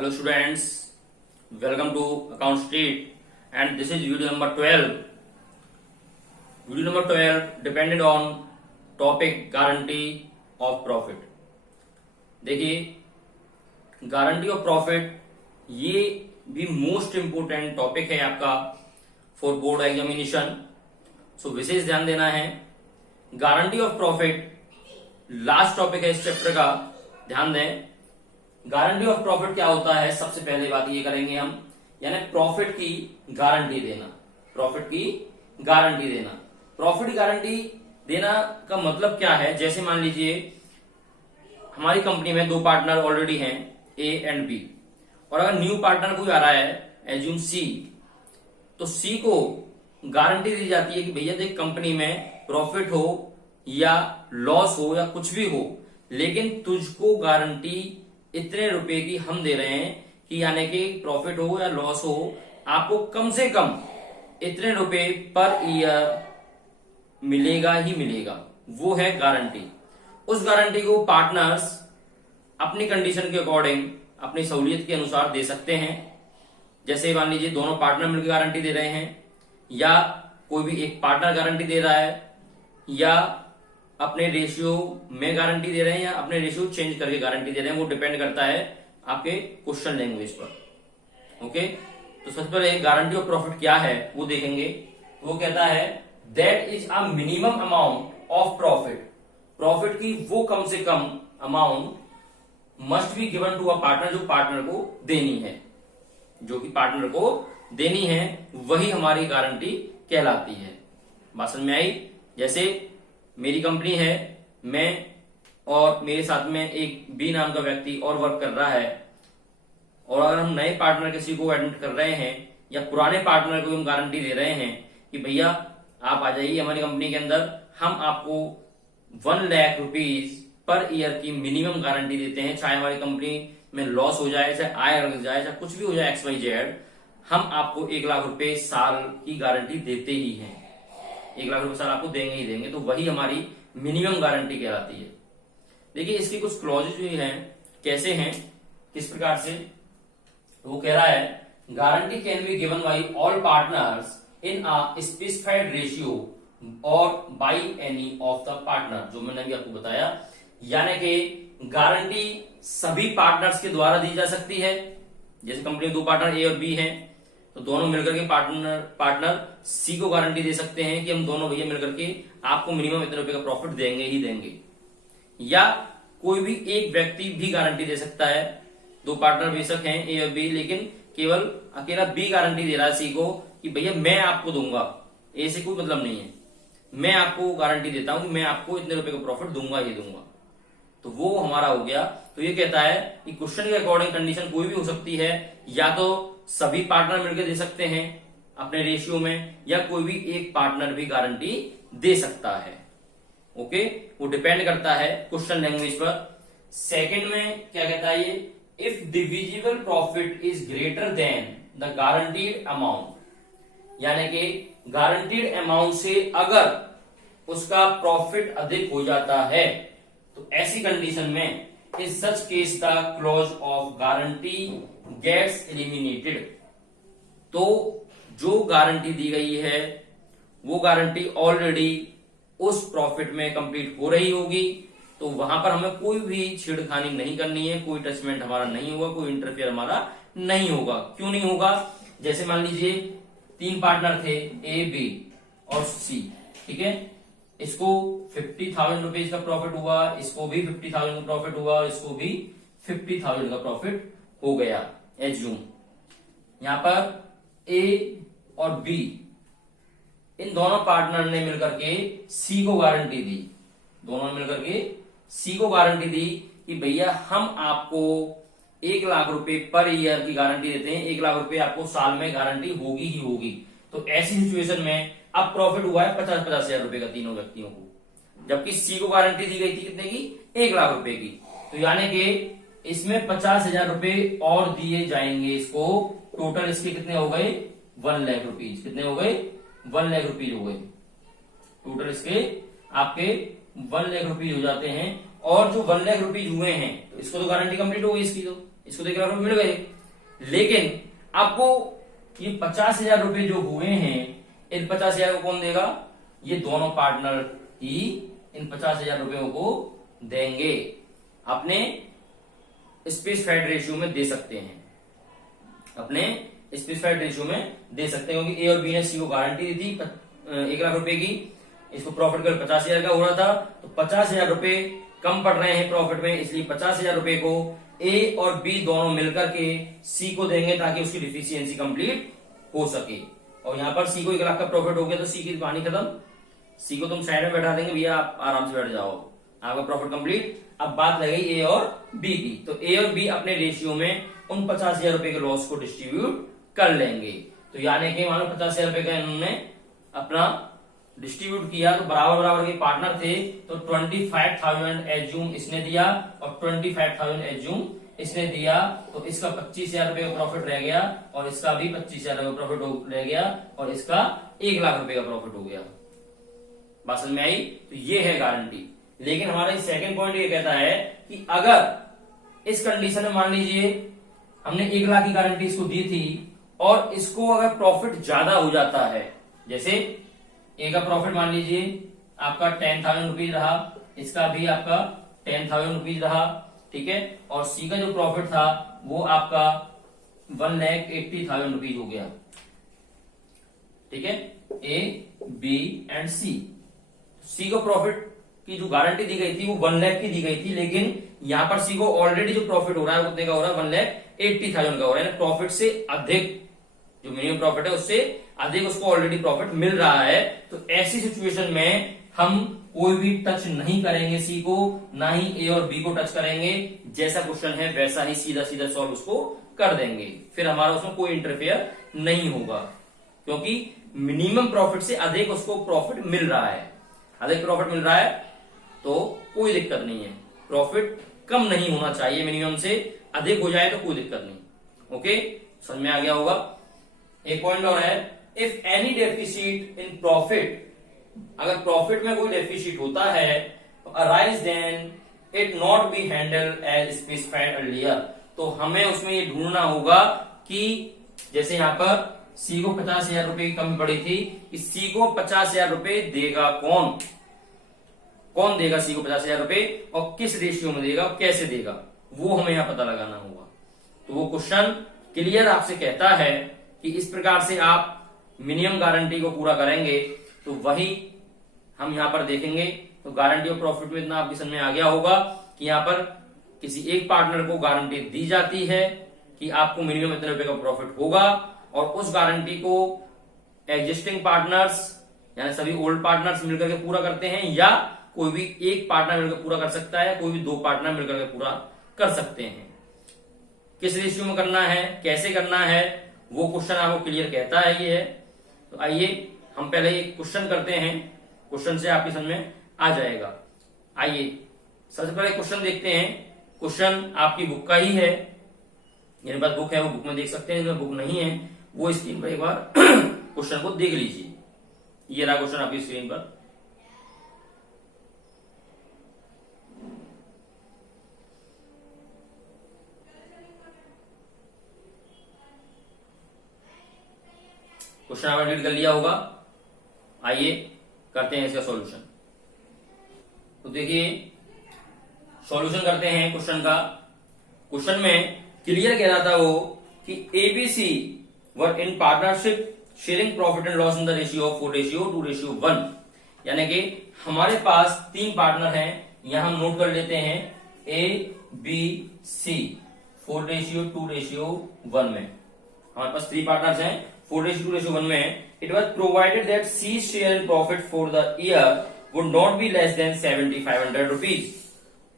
Hello students, welcome to Account Street and this is video number 12. Video number 12 depended on topic guarantee of profit. देखिए guarantee of profit ये भी most important topic है आपका for board examination, सो विशेष ध्यान देना है। Guarantee of profit last topic है इस चैप्टर का, ध्यान दें। गारंटी ऑफ प्रॉफिट क्या होता है, सबसे पहले बात ये करेंगे हम, यानी प्रॉफिट की गारंटी देना। प्रॉफिट की गारंटी देना, प्रॉफिट की गारंटी देना का मतलब क्या है। जैसे मान लीजिए हमारी कंपनी में दो पार्टनर ऑलरेडी हैं, ए एंड बी, और अगर न्यू पार्टनर कोई आ रहा है एज्यूम सी, तो सी को गारंटी दी जाती है कि भैया देख कंपनी में प्रॉफिट हो या लॉस हो या कुछ भी हो, लेकिन तुझको गारंटी इतने रुपए की हम दे रहे हैं कि यानी कि प्रॉफिट हो या लॉस हो, आपको कम से कम इतने रुपए पर ईयर मिलेगा ही मिलेगा। वो है गारंटी। उस गारंटी को पार्टनर्स अपनी कंडीशन के अकॉर्डिंग, अपनी सहूलियत के अनुसार दे सकते हैं। जैसे मान लीजिए दोनों पार्टनर मिलकर गारंटी दे रहे हैं, या कोई भी एक पार्टनर गारंटी दे रहा है, या अपने रेशियो में गारंटी दे रहे हैं, या अपने रेशियो चेंज करके गारंटी दे रहे हैं। वो डिपेंड करता है आपके क्वेश्चन लैंग्वेज पर। ओके, तो सबसे पहले गारंटी ऑफ प्रॉफिट क्या है वो देखेंगे। वो कहता है that is a minimum amount of profit. Profit की वो कम से कम amount must be given to a partner, जो पार्टनर को देनी है, जो कि पार्टनर को देनी है, वही हमारी गारंटी कहलाती है। बात समझ में आई। जैसे मेरी कंपनी है, मैं और मेरे साथ में एक बी नाम का व्यक्ति और वर्क कर रहा है, और अगर हम नए पार्टनर किसी को एडमिट कर रहे हैं या पुराने पार्टनर को हम गारंटी दे रहे हैं कि भैया आप आ जाइए हमारी कंपनी के अंदर, हम आपको 1 लाख रुपीज पर ईयर की मिनिमम गारंटी देते हैं। चाहे हमारी कंपनी में लॉस हो जाए, चाहे आय लग जाए, चाहे कुछ भी हो जाए XYZ, हम आपको 1 लाख रुपए साल की गारंटी देते ही हैं। 1 लाख रुपए साल आपको देंगे ही देंगे, तो वही हमारी मिनिमम गारंटी कहलाती है। देखिए इसकी कुछ क्लॉजेज भी हैं, कैसे हैं, किस प्रकार से। वो कह रहा है guarantee can be given by all partners in a specified ratio और by any of the partner, जो मैंने अभी आपको बताया। यानी कि गारंटी सभी पार्टनर्स के द्वारा दी जा सकती है। जैसे कंपनी में दो पार्टनर ए और बी हैं, तो दोनों मिलकर के पार्टनर सी को गारंटी दे सकते हैं कि हम दोनों भैया मिलकर के आपको मिनिमम इतने रुपए का प्रॉफिट देंगे ही देंगे। या कोई भी एक व्यक्ति भी गारंटी दे सकता है। दो पार्टनर बेशक हैं ए और बी, लेकिन केवल अकेला बी गारंटी दे रहा है सी को कि भैया मैं आपको दूंगा, ए से कोई मतलब नहीं है, मैं आपको गारंटी देता हूं कि मैं आपको इतने रुपए का प्रॉफिट दूंगा ही दूंगा। तो वो हमारा हो गया। तो ये कहता है कि क्वेश्चन के अकॉर्डिंग कंडीशन कोई भी हो सकती है, या तो सभी पार्टनर मिलकर दे सकते हैं अपने रेशियो में, या कोई भी एक पार्टनर भी गारंटी दे सकता है। ओके, वो डिपेंड करता है क्वेश्चन लैंग्वेज पर। सेकंड में क्या कहता है ये, if divisible profit is greater than the guaranteed amount, यानी कि गारंटीड अमाउंट से अगर उसका प्रॉफिट अधिक हो जाता है, तो ऐसी कंडीशन में in such case the clause of guarantee gets eliminated. तो जो गारंटी दी गई है वो गारंटी ऑलरेडी उस प्रॉफिट में कंप्लीट हो रही होगी, तो वहां पर हमें कोई भी छेड़खानी नहीं करनी है, कोई टचमेंट हमारा नहीं होगा, कोई इंटरफेयर हमारा नहीं होगा। क्यों नहीं होगा? जैसे मान लीजिए 3 पार्टनर थे ए बी और सी, ठीक है, इसको 50,000 रुपीज का प्रॉफिट हुआ, इसको भी 50,000 का प्रॉफिट हुआ, इसको भी 50,000 का प्रॉफिट हो गया। एज्यूम यहां पर ए और बी इन दोनों पार्टनर ने मिलकर के सी को गारंटी दी, दोनों ने मिलकर के सी को गारंटी दी कि भैया हम आपको 1 लाख रुपए पर ईयर की गारंटी देते हैं, 1 लाख रुपए आपको साल में गारंटी होगी ही होगी। तो ऐसी सिचुएशन में अब प्रॉफिट हुआ है 50-50 हजार रुपए का तीनों व्यक्तियों को, जबकि सी को गारंटी दी गई थी कितने की, 1 लाख रुपए की। तो यानी कि इसमें 50,000 रुपए और दिए जाएंगे इसको। टोटल इसके कितने हो गए, 1 लाख रुपीज। कितने हो गए, 1 लाख रुपीज हो गए टोटल इसके, आपके 1 लाख रुपीज हो जाते हैं। और जो 1 लाख रुपीज हुए हैं, तो इसको तो गारंटी कंप्लीट हो गई इसकी, तो इसको तो 1 लाख रुपए मिल गए, लेकिन आपको ये 50,000 रुपए जो हुए हैं, इन 50,000 को कौन देगा? ये दोनों पार्टनर ही इन 50,000 रुपयों को देंगे, अपने स्पेसिफाइड रेशियो में दे सकते हैं, अपने स्पेसिफाइड रेशियो में दे सकते हैं, क्योंकि ए और बी ने सी को गारंटी दी थी 1 लाख रुपए की, इसको प्रॉफिट कर 50,000 का हो रहा था, तो 50,000 रुपए कम पड़ रहे हैं प्रॉफिट में, इसलिए 50,000 रुपए को ए और बी दोनों मिलकर के सी को देंगे ताकि उसकी डिफिशियंसी कंप्लीट हो सके। और यहाँ पर सी को 1 लाख का प्रॉफिट हो गया तो सी की कहानी खत्म, सी को तुम साइड में बैठा देंगे, भैया आप आराम से बैठ जाओ, आपका प्रॉफिट कंप्लीट। अब बात लग गई ए और बी की, तो ए और बी अपने रेशियो में उन 50,000 रुपए के लॉस को डिस्ट्रीब्यूट कर लेंगे। तो यानी कि मानो 50,000 रुपए का इन्होंने अपना डिस्ट्रीब्यूट किया, तो बराबर बराबर के पार्टनर थे, तो 25,000 एज्यूम इसने दिया और 25,000 एज्यूम इसने दिया, तो इसका 25,000 रुपए का प्रॉफिट रह गया और इसका भी 25,000 रुपए का प्रॉफिट रह गया और इसका 1 लाख रुपए का प्रॉफिट हो गया। बात समझ में आई? तो ये है गारंटी। लेकिन हमारा सेकंड पॉइंट ये कहता है कि अगर इस कंडीशन में मान लीजिए हमने 1 लाख की गारंटी इसको दी थी और इसको अगर प्रॉफिट ज्यादा हो जाता है, जैसे ए का प्रॉफिट मान लीजिए आपका 10,000 रुपीज रहा, इसका भी आपका 10,000 रुपीज रहा, ठीक है, और सी का जो प्रॉफिट था वो आपका 1,80,000 रुपीज हो गया, ठीक है, ए बी एंड सी। सी को प्रॉफिट की जो गारंटी दी गई थी वो 1 लाख की दी गई थी, लेकिन यहां पर सी को ऑलरेडी जो प्रॉफिट हो रहा है वो कितने का हो रहा है? 1,80,000 का हो रहा है, प्रॉफिट से अधिक, जो मिनिमम प्रॉफिट है उससे अधिक उसको ऑलरेडी प्रॉफिट मिल रहा है। तो ऐसी सिचुएशन में हम कोई भी टच नहीं करेंगे सी को, ना ही ए और बी को टच करेंगे, जैसा क्वेश्चन है वैसा ही सीधा सीधा सॉल्व उसको कर देंगे, फिर हमारा उसमें कोई इंटरफेयर नहीं होगा, क्योंकि मिनिमम प्रॉफिट से अधिक उसको प्रॉफिट मिल रहा है, अधिक प्रॉफिट मिल रहा है तो कोई दिक्कत नहीं है। प्रॉफिट कम नहीं होना चाहिए, मिनिमम से अधिक हो जाए तो कोई दिक्कत नहीं। ओके, समझ में आ गया होगा। एक पॉइंट और है, if any deficit in profit, अगर प्रॉफिट में कोई डेफिसिट होता है तो arise then it not be handle as specified earlier, तो हमें उसमें ये ढूंढना होगा कि जैसे यहां पर सी को 50,000 रुपए की कमी पड़ी थी, कि सी को 50,000 रुपए देगा कौन, कौन देगा सी को 50,000 रुपए और किस रेशियो में देगा और कैसे देगा, वो हमें यहां पता लगाना होगा। तो वो क्वेश्चन क्लियर आपसे कहता है कि इस प्रकार से आप मिनिमम गारंटी को पूरा करेंगे, तो वही हम यहां पर देखेंगे। तो गारंटी ऑफ प्रॉफिट में इतना आपकी समझ में आ गया होगा कि यहां पर किसी एक पार्टनर को गारंटी दी जाती है कि आपको मिनिमम इतने रुपए का प्रॉफिट होगा, और उस गारंटी को एग्जिस्टिंग पार्टनर्स यानी सभी ओल्ड पार्टनर्स मिलकर के पूरा करते हैं, या कोई भी एक पार्टनर मिलकर पूरा कर सकता है, कोई भी 2 पार्टनर मिलकर के पूरा कर सकते हैं। किस रेशियो में करना है, कैसे करना है, वो क्वेश्चन आपको क्लियर कहता है ये है। तो आइए हम पहले एक क्वेश्चन करते हैं, क्वेश्चन से आपकी समझ में आ जाएगा। आइए सबसे पहले क्वेश्चन देखते हैं। क्वेश्चन आपकी बुक का ही है, मेरे पास बुक है, वो बुक में देख सकते हैं, बुक नहीं है वो स्क्रीन पर एक बार क्वेश्चन को देख लीजिए। ये रहा क्वेश्चन आपकी स्क्रीन पर। क्वेश्चन आपने रीड कर लिया होगा। आइए करते हैं इसका सॉल्यूशन। तो देखिए सॉल्यूशन करते हैं क्वेश्चन का। क्वेश्चन में क्लियर कह रहा था वो कि ABC were in partnership sharing profit and loss in the ratio of 4:2:1, यानी कि हमारे पास 3 पार्टनर हैं, यहां हम नोट कर लेते हैं ए बी सी 4:2:1 में हमारे पास 3 पार्टनर्स हैं 4:2:1 में। It was provided that C share in profit for the year would not be less than 7,500 rupees,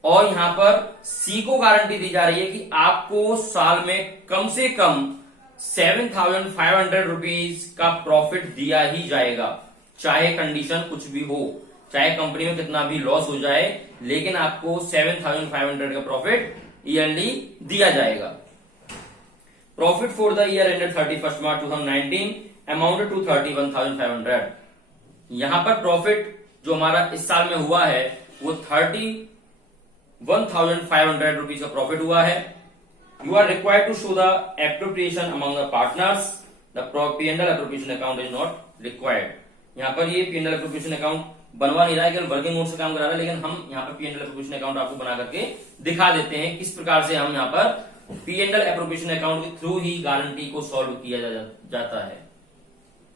और यहां पर सी को गारंटी दी जा रही है कि आपको साल में कम से कम 7,500 रुपीज का प्रॉफिट दिया ही जाएगा, चाहे कंडीशन कुछ भी हो, चाहे कंपनी में कितना भी लॉस हो जाए, लेकिन आपको 7,500 का प्रॉफिट ईयरली दिया जाएगा। Profit for the year ended 31 March 2019 amounted to 31,500। यहां पर प्रॉफिट जो हमारा इस साल में हुआ है वो 31,500 रुपीज का प्रॉफिट हुआ है। You are required to show the appropriation among the partners. The P&L appropriation account is not required. यहाँ पर ये P&L appropriation account बनवा नहीं रहा है, केवल वर्किंग नोट से काम करा रहा है, लेकिन हम यहाँ पर P&L appropriation account आपको बना करके दिखा देते हैं किस प्रकार से हम यहाँ पर P&L appropriation account के थ्रू ही गारंटी को सॉल्व किया जाता है।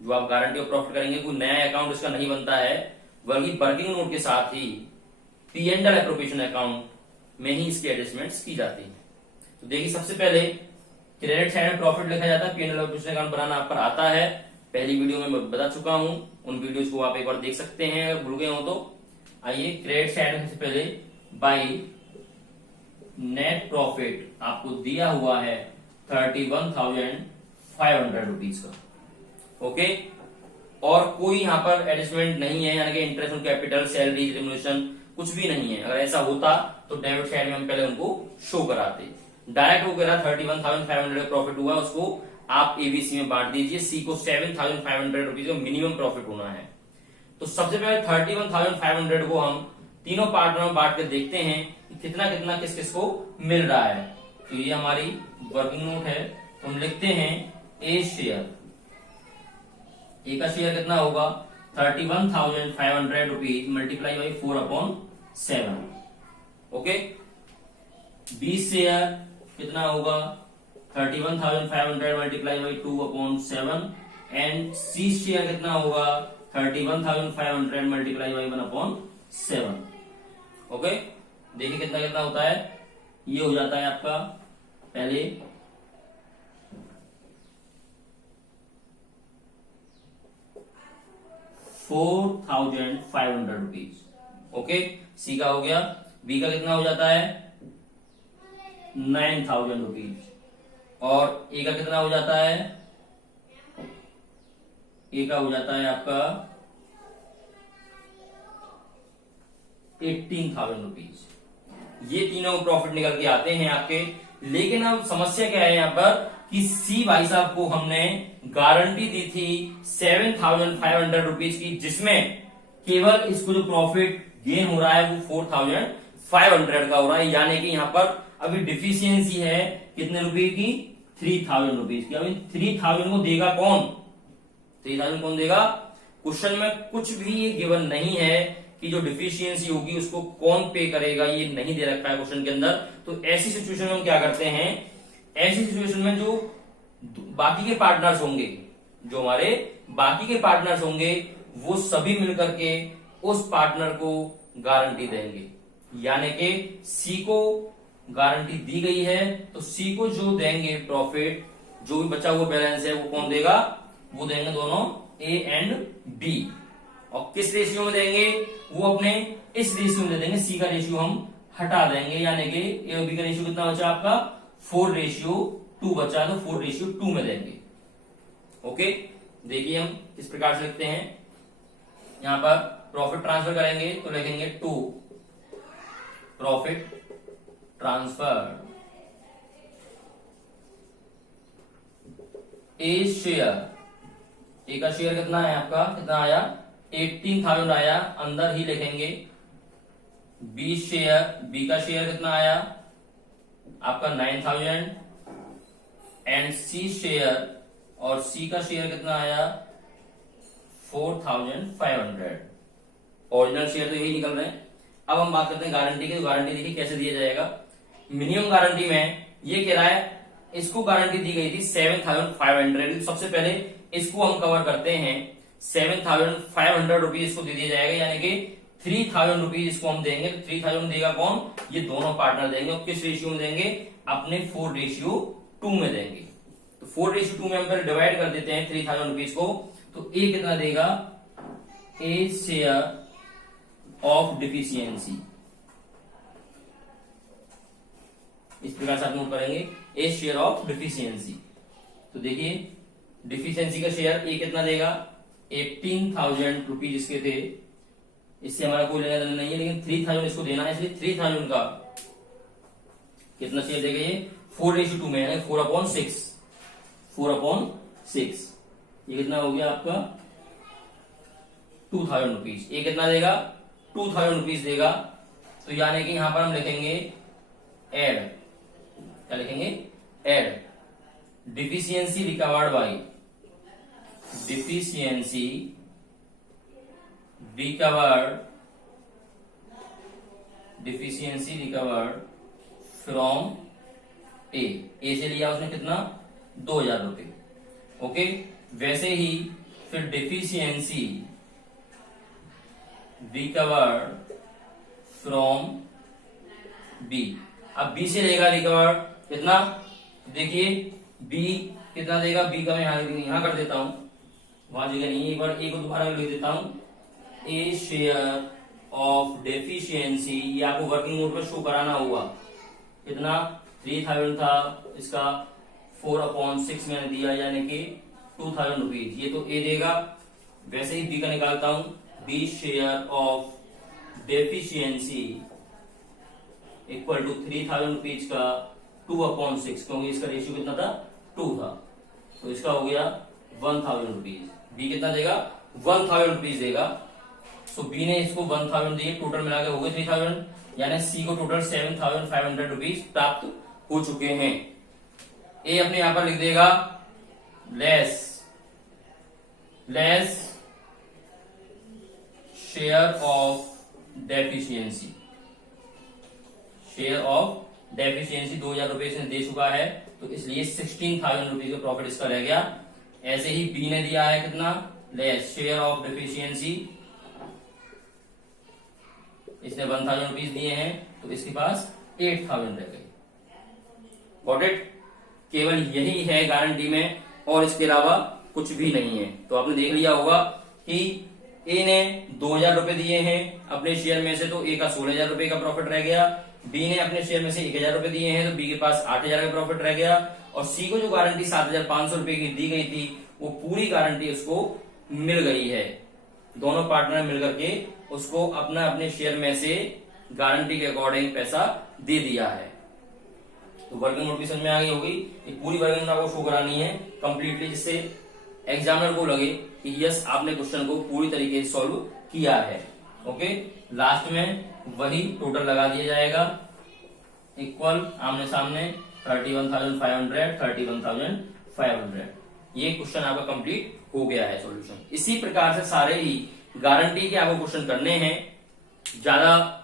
जो आप गारंटी ऑफ प्रॉफिट करेंगे, कोई नया अकाउंट इसका नहीं बनता है, बल्कि वर्किंग नोट के साथ ही P&L appropriation account में ही इसकी एडजस्टमेंट्स की जाती है। तो देखिए, सबसे पहले क्रेडिट साइड में प्रॉफिट लिखा जाता है, P&L appropriation account बनाना आप पर आता है, पहली वीडियो में मैं बता चुका हूं, उन वीडियोस को आप एक बार देख सकते हैं अगर भूल गए हो तो। आइए, क्रेडिट साइड में सबसे पहले बाय नेट प्रॉफिट आपको दिया हुआ है 31,500 रुपीज का। ओके, और कोई यहाँ पर एडजस्टमेंट नहीं है, यानी कि interest on capital, salary, remuneration कुछ भी नहीं है। अगर ऐसा होता तो डेबिट साइड में हम पहले उनको शो कराते। डायरेक्ट वो कह रहा 31,500 का प्रॉफिट हुआ, उसको आप एबीसी में बांट दीजिए, सी को 7,500 रुपीज का मिनिमम प्रॉफिट होना है। तो सबसे पहले 31,500 को हम तीनों पार्टनर में बांट के देखते हैं कि कितना कितना किस किस को मिल रहा है। तो ये हमारी वर्किंग नोट है, तो हम लिखते हैं ए शेयर, ए का शेयर कितना होगा 31,500 rupees multiply by 4/7। Okay, B share कितना होगा 31,500 multiply by 2/7 and C share कितना होगा 31,500 मल्टीप्लाई बाई 1/7। ओके, देखिए कितना कितना होता है, ये हो जाता है आपका पहले 4,500 रुपीज। ओके, सी का हो गया, बी का कितना हो जाता है 9,000 रुपीज, और ए का कितना हो जाता है, ए का हो जाता है आपका 18,000 रुपीज। ये तीनों प्रॉफिट निकल के आते हैं आपके। लेकिन अब समस्या क्या है यहाँ पर कि सी भाई साहब को हमने गारंटी दी थी 7,500 रुपीज की, जिसमें केवल इसको जो प्रॉफिट गेन हो रहा है वो 4,500 का हो रहा है, यानी कि यहाँ पर अभी डिफिशियंसी है कितने रुपए की 3,000 रुपीज की। अभी 3,000 को देगा कौन, 3,000 कौन देगा, क्वेश्चन में कुछ भी ये गिवन नहीं है कि जो डिफिशियंसी होगी उसको कौन पे करेगा, ये नहीं दे रखा है क्वेश्चन के अंदर। तो ऐसी सिचुएशन में हम क्या करते हैं, ऐसी सिचुएशन में जो बाकी के पार्टनर्स होंगे, जो हमारे बाकी के पार्टनर्स होंगे, वो सभी मिलकर के उस पार्टनर को गारंटी देंगे। यानी कि सी को गारंटी दी गई है, तो सी को जो देंगे प्रॉफिट, जो भी बचा हुआ बैलेंस है वो कौन देगा, वो देंगे दोनों ए एंड बी। और किस रेशियो में देंगे, वो अपने इस रेशियो में दे देंगे, सी का रेशियो हम हटा देंगे, यानी कि ए और बी का रेशियो कितना बचा आपका 4:2 बचा, तो 4:2 में देंगे। ओके, देखिए हम किस प्रकार से लिखते हैं, यहां पर प्रॉफिट ट्रांसफर करेंगे तो लिखेंगे 2 प्रॉफिट ट्रांसफर ए शेयर, ए का शेयर कितना है आपका, कितना आया 18,000 आया, अंदर ही लिखेंगे बी शेयर, बी का शेयर कितना आया आपका 9,000 एंड सी शेयर, और सी का शेयर कितना आया 4,500। ओरिजिनल शेयर तो यही निकल रहे हैं। अब हम बात करते हैं गारंटी की। तो गारंटी देखिए कैसे दिया जाएगा। मिनिमम गारंटी में ये कह रहा है, इसको गारंटी दी गई थी 7,500। सबसे पहले इसको हम कवर करते हैं, 7,500 रुपीज इसको दे दिया जाएगा, यानी कि 3,000 रुपीज इसको हम देंगे। तो 3,000 देगा कौन, ये दोनों पार्टनर देंगे। और किस रेशियो में देंगे, अपने 4:2 में देंगे। तो 4:2 में हम पहले डिवाइड कर देते हैं 3,000 रुपीज को। तो ए कितना देगा, ए शेयर ऑफ डिफिशियंसी, इस प्रकार से आप नोट करेंगे, ए शेयर ऑफ डिफिशियंसी। तो देखिए डिफिशियंसी का शेयर ए कितना देगा 18,000 रुपीज इसके थे, इससे हमारा कोई लेना देना नहीं है, लेकिन 3,000 इसको देना है, इसलिए 3,000 का कितना शेयर देगा ये 4:2 में, यानी 4/6, 4/6। ये कितना हो गया आपका 2,000 रुपीज। ये कितना देगा 2,000 रुपीज देगा। तो यानी कि यहां पर हम लिखेंगे एड, क्या लिखेंगे add deficiency recovered by deficiency recovered from A से लिया उसने कितना 2000 रुपए। ओके, वैसे ही फिर डिफिशियंसी रिकवर्ड फ्रॉम बी। अब बी से लेगा रिकवर्ड कितना, देखिए बी कितना देगा, बी का मैं यहां कर देता हूं, वहां जगह नहीं है, एक बार ए को दोबारा लिख देता हूं। ए शेयर ऑफ डेफिशिएंसी, ये आपको वर्किंग नोट में शो कराना होगा, कितना 3000 था, इसका 4/6 मैंने दिया, यानी कि 2000 रुपीज, ये तो ए देगा। वैसे ही बी का निकालता हूं, B share of deficiency equal to 3000 rupees का 2/6, क्योंकि इसका रेशियो कितना था 2 था, तो इसका हो गया 1000 रुपीज। बी कितना देगा 1000 रुपीज देगा। सो बी ने इसको 1000 दिए, टोटल मिला के हो गए 3000, यानी सी को टोटल 7500 रुपीज प्राप्त हो चुके हैं। ए अपने यहां पर लिख देगा लेस शेयर ऑफ डेफिशिएंसी, 2000 रुपए इसने दे चुका है, तो इसलिए 16000 रुपीज का प्रॉफिट इसका रह गया। ऐसे ही बी ने दिया है कितना, लेस शेयर ऑफ डेफिशिएंसी, इसने 1000 रुपीज दिए हैं, तो इसके पास 8000 रह गए। Got it? केवल यही है गारंटी में, और इसके अलावा कुछ भी नहीं है। तो आपने देख लिया होगा कि ए ने 2000 रुपए दिए हैं अपने शेयर में से, तो ए का 16000 रुपए का प्रॉफिट रह गया। बी ने अपने शेयर में से 1000 रुपए दिए हैं, तो बी के पास 8000 का प्रॉफिट रह गया। और सी को जो गारंटी 7500 रुपए की दी गई थी, वो पूरी गारंटी उसको मिल गई है। दोनों पार्टनर मिलकर के उसको अपना अपने शेयर में से गारंटी के अकॉर्डिंग पैसा दे दिया है। तो वर्किंग नोट भी समझ में आ गई होगी। ये पूरी वर्किंग नोट आपको शो करानी है कंप्लीटली, जिससे एग्जामिनर को लगे कि यस आपने क्वेश्चन को पूरी तरीके से सॉल्व किया है। ओके, लास्ट में वही टोटल लगा दिया जाएगा, इक्वल आमने सामने 31,500 ये क्वेश्चन आपका कंप्लीट हो गया है सॉल्यूशन। इसी प्रकार से सारे ही गारंटी के आपको क्वेश्चन करने हैं। ज्यादा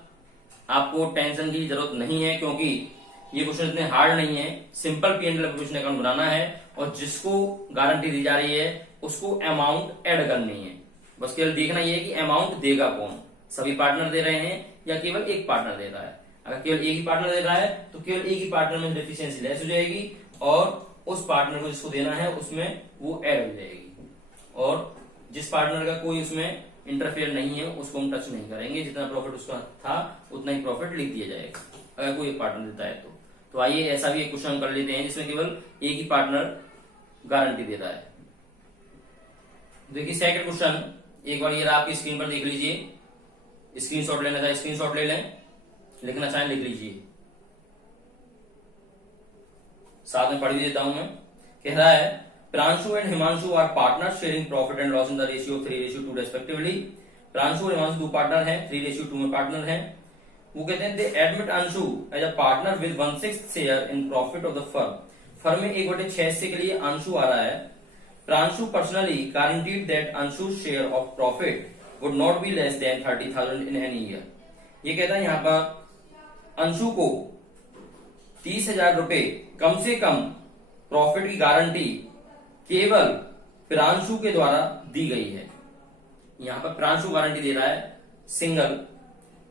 आपको टेंशन की जरूरत नहीं है, क्योंकि ये क्वेश्चन इतने हार्ड नहीं है। सिंपल P&L एप्लीकेशन अकाउंट बनाना है, और जिसको गारंटी दी जा रही है उसको अमाउंट ऐड करनी है। बस केवल देखना ये है कि अमाउंट देगा कौन, सभी पार्टनर दे रहे हैं या केवल एक पार्टनर दे रहा है। अगर केवल एक ही पार्टनर दे रहा है तो केवल एक ही पार्टनर में डेफिशिएंसी लेस हो जाएगी, और उस पार्टनर को जिसको देना है उसमें वो ऐड हो जाएगी। और जिस पार्टनर का कोई उसमें इंटरफेयर नहीं है उसको हम टच नहीं करेंगे, जितना प्रॉफिट उसका था उतना ही प्रॉफिट लिख दिया जाएगा अगर कोई एक पार्टनर देता है तो आइए ऐसा भी एक क्वेश्चन कर लेते हैं जिसमें केवल एक ही पार्टनर गारंटी देता है। देखिए सेकंड क्वेश्चन, एक बार ये आपकी स्क्रीन पर देख लीजिए, स्क्रीनशॉट लेना था स्क्रीनशॉट ले लें, लिखना चाहें लिख लीजिए, साथ में पढ़ भी देता हूं मैं। कह रहा है Pranshu and Himanshu are partner sharing profit and loss in the ratio 3:2 respectively. Pranshu और हिमांशु दो पार्टनर हैं, 3:2 में पार्टनर हैं। वो कहते हैं they admit Anshu as a partner with 1/6 share in profit of the firm. Firm में 1/6 हिस्से के लिए अंशु आ रहा है। Pranshu personally guaranteed that Anshu share of profit would not be less than 30,000 in any year. ये कहता है यहाँ पर अंशु को 30,000 रुपए कम से कम प्रॉफिट की गारंटी केवल प्रांशु के द्वारा दी गई है। यहां पर प्रांशु गारंटी दे रहा है single.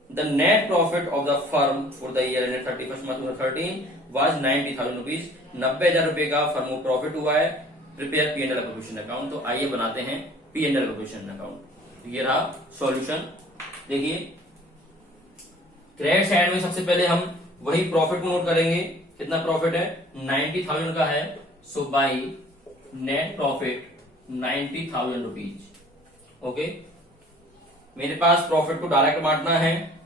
The net profit of the firm for the year ended 31 March 2013 was 90,000 rupees. 90,000 रुपए का फर्म को प्रॉफिट हुआ है। Prepare P&L application account. तो आइए बनाते हैं P&L एप्लीकेशन अकाउंट। ये रहा सॉल्यूशन। देखिए क्रेडिट साइड में सबसे पहले हम वही प्रॉफिट को नोट करेंगे। कितना प्रॉफिट है 90,000 का है। So by net profit 90,000 rupees. Okay, मेरे पास प्रॉफिट को डायरेक्ट बांटना है।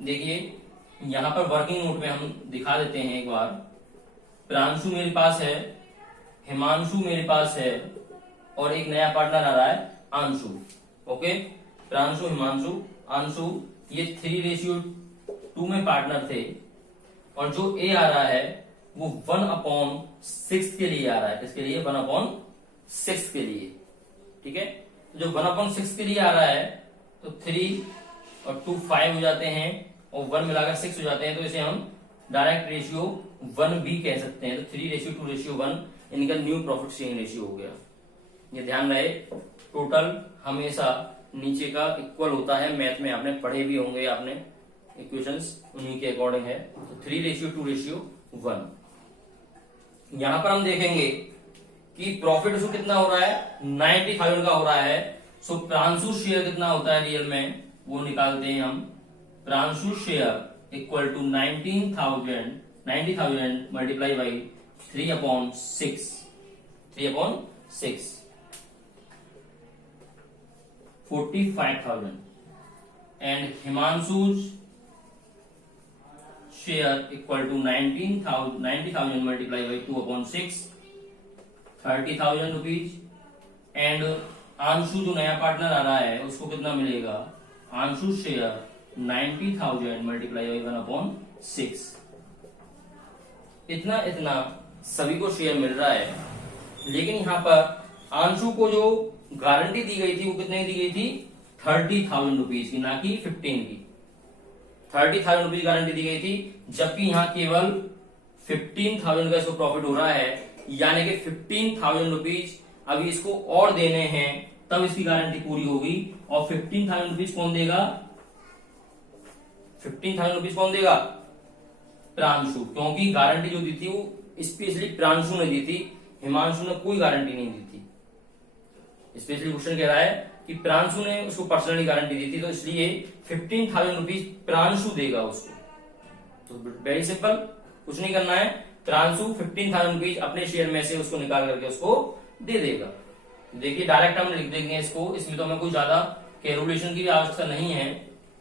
देखिए यहां पर वर्किंग नोट में हम दिखा देते हैं एक बार। प्रांशु मेरे पास है, हिमांशु मेरे पास है, और एक नया पार्टनर आ रहा है अंशु। ओके, प्रांशु हिमांशु अंशु, ये 3:2 में पार्टनर थे। और जो ए आ रहा है वो 1/6 के लिए आ रहा है। किसके लिए? 1/6 के लिए। ठीक है, जो 1/6 के लिए आ रहा है तो 3 और 2 5 हो जाते हैं और 1 मिलाकर 6 हो जाते हैं, तो इसे हम डायरेक्ट रेशियो 1 भी कह सकते हैं। तो 3:2:1 इनका न्यू प्रॉफिट शेयरिंग रेशियो हो गया। ये ध्यान रहे, टोटल हमेशा नीचे का इक्वल होता है। मैथ में आपने पढ़े भी होंगे, आपने इक्वेशंस उन्हीं के अकॉर्डिंग है। तो 3:2:1। यहां पर हम देखेंगे कि प्रॉफिट उसको कितना हो रहा है, 90,000 का हो रहा है। सो प्रांशु शेयर कितना होता है रियल में, वो निकालते हैं हम। Pranshu share equal to 90,000 multiply by 3/6 45,000 and Himanshu's share equal to 90,000 multiply by 2/6 30,000 rupees. And Anshu जो नया पार्टनर आ रहा है उसको कितना मिलेगा, आंशु शेयर 90,000 मल्टीप्लाई बाई 1/6। इतना सभी को शेयर मिल रहा है। लेकिन यहां पर आंशु को जो गारंटी दी गई थी वो कितने की दी गई थी, 30,000 रुपीज की, ना कि 15 की। 30,000 रुपीज गारंटी दी गई थी, जबकि यहां केवल 15,000 का इसको प्रॉफिट हो रहा है। यानी कि 15,000 रुपीज अभी इसको और देने हैं तब इसकी गारंटी पूरी होगी। और 15,000 रुपीज कौन देगा, 15,000 रुपीज कौन देगा, प्रांशु। क्योंकि गारंटी जो दी थी वो स्पेशली प्रांशु ने दी थी, हिमांशु ने कोई गारंटी नहीं दी थी। स्पेशली क्वेश्चन कह रहा है कि प्रांशु ने उसको पर्सनली गारंटी दी थी, तो इसलिए 15,000 रुपीज प्रांशु देगा उसको। तो वेरी सिंपल, कुछ नहीं करना है, प्रांशु 15,000 रुपीज अपने शेयर में से उसको निकाल करके उसको दे देगा। देखिए डायरेक्ट हम लिख देंगे इसको, इसमें तो हमें कोई ज्यादा कैलकुलेशन की आवश्यकता नहीं है।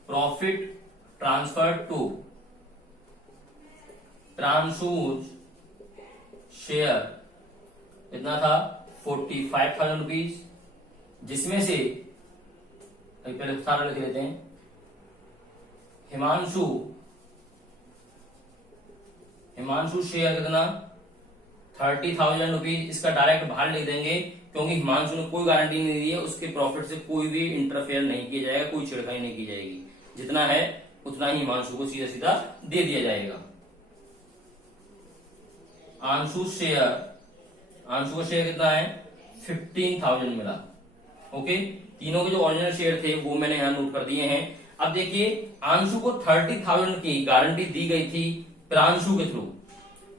प्रॉफिट ट्रांसफर टू प्रांशु's शेयर कितना था, 45,000 रुपीज, जिसमें से पहले सारा लिख लेते हैं। हिमांशु शेयर कितना, 30,000 रुपीज। इसका डायरेक्ट बाहर लिख देंगे क्योंकि हिमांशु ने कोई गारंटी नहीं दी है, उसके प्रॉफिट से कोई भी इंटरफेयर नहीं किया जाएगा, कोई छिड़काई नहीं की जाएगी। जितना है उतना ही हिमांशु को सीधा सीधा दे दिया जाएगा। आंशु का शेयर कितना है, 15,000 मिला। ओके, तीनों के जो ओरिजिनल शेयर थे वो मैंने यहां नोट कर दिए हैं। अब देखिए आंशु को 30,000 की गारंटी दी गई थी प्रांशु के थ्रू,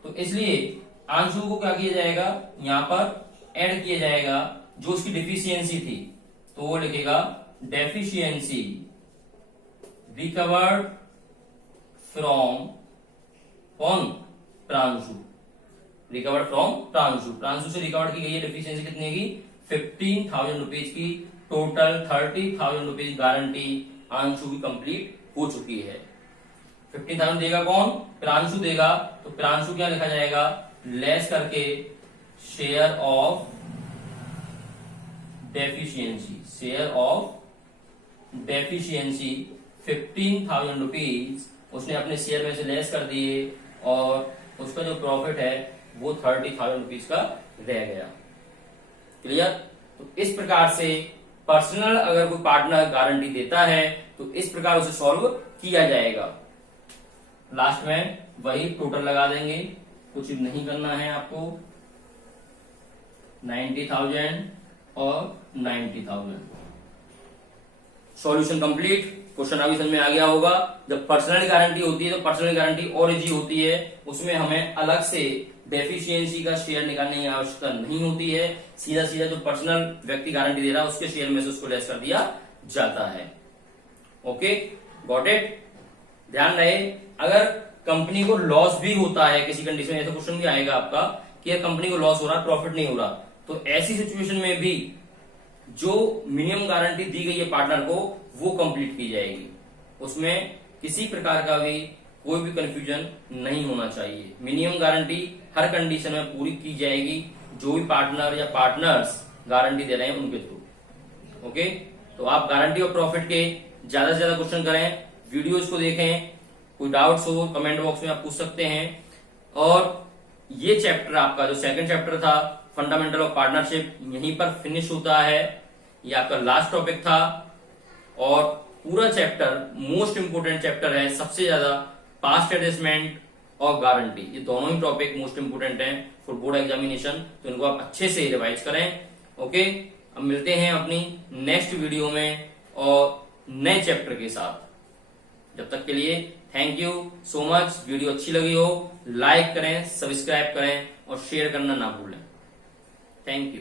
तो इसलिए आंशु को क्या किया जाएगा, यहां पर ऐड किया जाएगा जो उसकी डिफिशियंसी थी। तो वो लिखेगा डेफिशियंसी रिकवर्ड फ्रॉम कौन, प्रांशु। रिकवर्ड फ्रॉम प्रांशु, प्रांशु से रिकवर्ड की गई है डेफिशिएंसी कितने की, 15,000 रुपीज की। टोटल 30,000 रुपीज गारंटी आंशु की कंप्लीट हो चुकी है। 15,000 देगा कौन, प्रांशु देगा। तो प्रांशु क्या लिखा जाएगा, लेस करके शेयर ऑफ डेफिशिएंसी 15,000 रुपीज उसने अपने शेयर में से लेस कर दिए और उसका जो प्रॉफिट है वो 30,000 रुपीज का रह गया। क्लियर। तो इस प्रकार से पर्सनल अगर कोई पार्टनर गारंटी देता है तो इस प्रकार उसे सॉल्व किया जाएगा। लास्ट में वही टोटल लगा देंगे, कुछ नहीं करना है आपको। 90,000 और 90,000, सॉल्यूशन कंप्लीट। क्वेश्चन अभी समझ में आ गया होगा। जब पर्सनल गारंटी होती है तो पर्सनल गारंटी और इजी होती है, उसमें हमें अलग से डेफिशिएंसी का शेयर निकालने की आवश्यकता नहीं होती है। सीधा सीधा जो पर्सनल व्यक्ति गारंटी दे रहा है उसके शेयर में से उसको लेस कर दिया जाता है। Okay, got it. ध्यान रहे, अगर कंपनी को लॉस भी होता है किसी कंडीशन में, ऐसा क्वेश्चन भी आएगा आपका कि कंपनी को लॉस हो रहा है, प्रॉफिट नहीं हो रहा, तो ऐसी सिचुएशन में भी जो मिनिमम गारंटी दी गई है पार्टनर को वो कंप्लीट की जाएगी। उसमें किसी प्रकार का भी कोई भी कंफ्यूजन नहीं होना चाहिए। मिनिमम गारंटी हर कंडीशन में पूरी की जाएगी जो भी पार्टनर या पार्टनर्स गारंटी दे रहे हैं उनके थ्रू। ओके, तो आप गारंटी और प्रॉफिट के ज्यादा से ज्यादा क्वेश्चन करें, वीडियोज को देखें, कोई डाउट्स हो कमेंट बॉक्स में आप पूछ सकते हैं। और ये चैप्टर आपका जो सेकंड चैप्टर था फंडामेंटल ऑफ पार्टनरशिप यहीं पर फिनिश होता है। ये आपका लास्ट टॉपिक था और पूरा चैप्टर मोस्ट इंपोर्टेंट चैप्टर है, सबसे ज्यादा पास्ट एडजस्टमेंट और गारंटी, ये दोनों ही टॉपिक मोस्ट इंपोर्टेंट हैं फॉर बोर्ड एग्जामिनेशन, तो इनको आप अच्छे से रिवाइज करें। ओके, अब मिलते हैं अपनी नेक्स्ट वीडियो में और नए चैप्टर के साथ। जब तक के लिए thank you so much. Video अच्छी लगी हो लाइक करें, सब्सक्राइब करें और शेयर करना ना भूलें। Thank you.